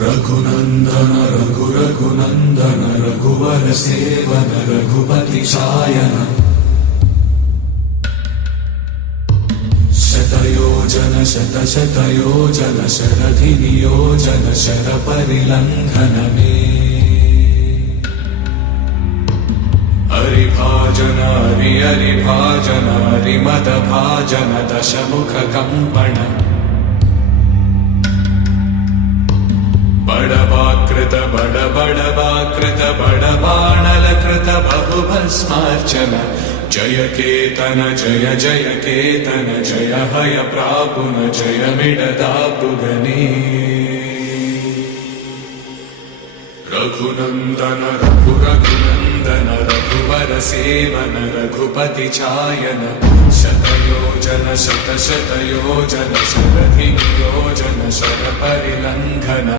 रघुनन्दन रघुनन्दन रघुवर seven Raghupati चायन शतयोजन शतशतयोजन शरधि नियोजन sir परिलंघन में हरिभाजन हरिभाजन हरिमद भाजन दशमुख कंपन बड़वाकृत बड़बाकृत बड़बाणलकृत बहुभस्मार्चन जय केतन जय जय केतन जय हय प्रापुन जय मिडदापुगने रघुनन्दन रघुनन्दन रघुवर सेवन रघुपति चायन शतयोजन शतशतयोजन शरधि नियोजन शर परिलंघन